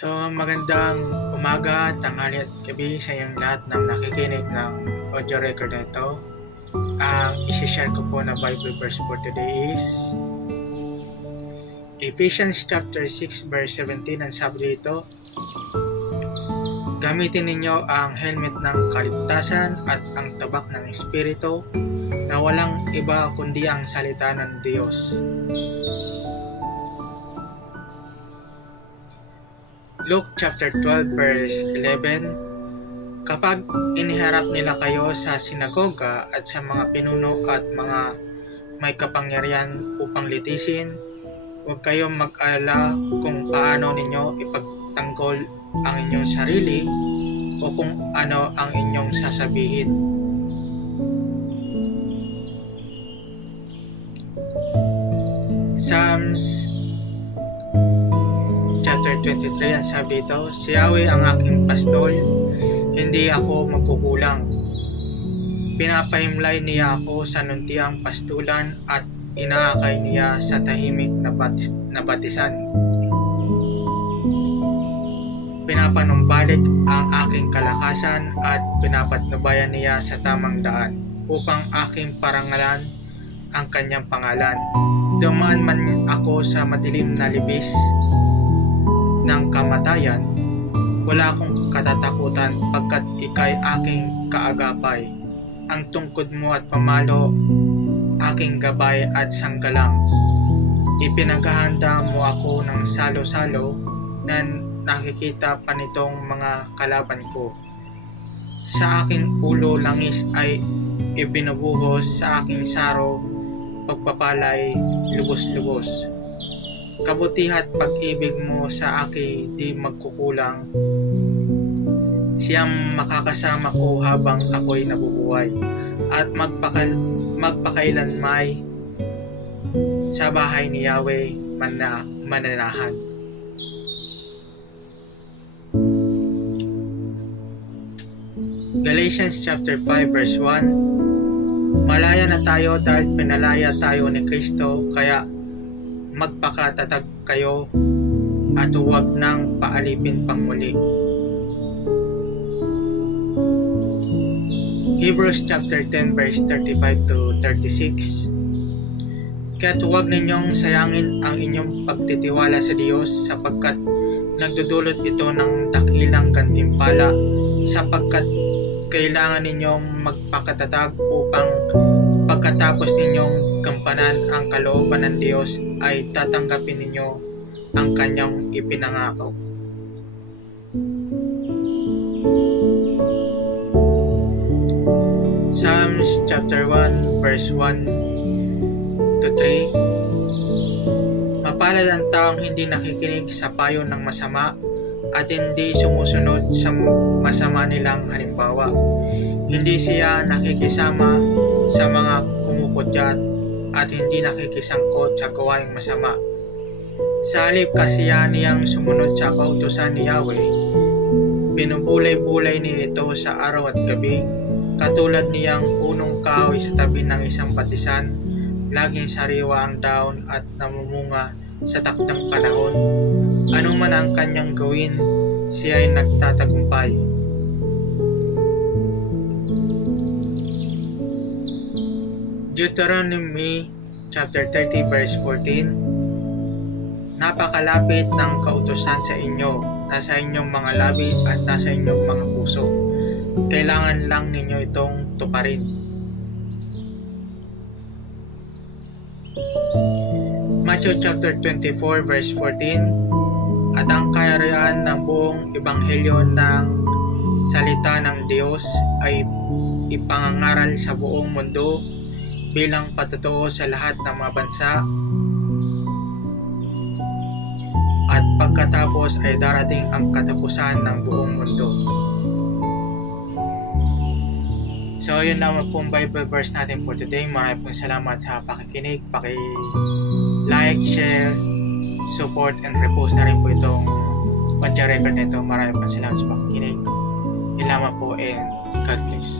So, magandang umaga, tanghali at gabi sa inyong lahat ng nakikinig ng audio record na ito. Ang isi-share ko po na Bible verse for today is Ephesians chapter 6 verse 17. Ang sabi dito, gamitin ninyo ang helmet ng kaligtasan at ang tabak ng Espiritu na walang iba kundi ang salita ng Diyos. Luke chapter 12 verse 11, kapag iniharap nila kayo sa sinagoga at sa mga pinuno at mga may kapangyarihan upang litisin, huwag kayong mag-alala kung paano ninyo ipagtanggol ang inyong sarili o kung ano ang inyong sasabihin. Psalms chapter 23, ang sabi dito, si Yahweh ang aking pastol, hindi ako magkukulang. Pinapahimlay niya ako sa nuntiang pastulan at inaakay niya sa tahimik na batisan. Pinapanumbalik ang aking kalakasan at pinapatnubayan niya sa tamang daan upang aking parangalan ang kanyang pangalan. Dumaan man ako sa madilim na libis ng kamatayan, wala akong katatakutan pagkat ika'y aking kaagapay. Ang tungkod mo at pamalo, aking gabay at sanggalang. Ipinaghahanda mo ako ng salo-salo na nakikita pa nitong mga kalaban ko. Sa aking ulo langis ay ibinubuhos, sa aking saro pagpapalay lubos-lubos. Kabutihan at pag-ibig mo sa akin di magkukulang. Siyang makakasama ko habang ako'y nabubuhay at magpakailanmay sa bahay ni Yahweh mananahan. Galatians chapter 5 verse 1, malaya na tayo dahil pinalaya tayo ni Kristo, kaya magpakatatag kayo at huwag nang paalipin pang muli. Hebrews chapter 10 verse 35 to 36, kaya't huwag ninyong sayangin ang inyong pagtitiwala sa Diyos, sapagkat nagdudulot ito ng dakilang gantimpala, sapagkat kailangan ninyong magpakatatag upang pagkatapos ninyong gampanan ang kalooban ng Diyos ay tatanggapin ninyo ang kanyang ipinangako. Psalms chapter 1 verse 1 to 3, mapalad ang taong hindi nakikinig sa payo ng masama at hindi sumusunod sa masama nilang halimbawa. Hindi siya nakikisama sa mga kumukudyat at hindi nakikisangkot sa gawaing masama. Sa halip kasiyahan niyang sumunod sa kautusan ni Yahweh, binubulay-bulay niya ito sa araw at gabi, katulad niyang punong kahoy sa tabi ng isang batisan, laging sariwa ang daon at namumunga sa takdang panahon. Ano man ang kanyang gawin, siya ay nagtatagumpay. Deuteronomy chapter 30 verse 14, napakalapit ng kautusan sa inyo, nasa inyong mga labi at nasa inyong mga puso. Kailangan lang ninyo itong tuparin. Matthew chapter 24 verse 14, at ang kaharian ng buong ebanghelyo ng salita ng Diyos ay ipangangaral sa buong mundo bilang patotoo sa lahat ng mga bansa, at pagkatapos ay darating ang katapusan ng buong mundo. So yun naman pong Bible verse natin for today. Maraming pong salamat sa pakikinig, like, share, support, and repost na rin po itong audio record nito. Maraming pong salamat sa pakikinig. Yun lamang po, and God bless.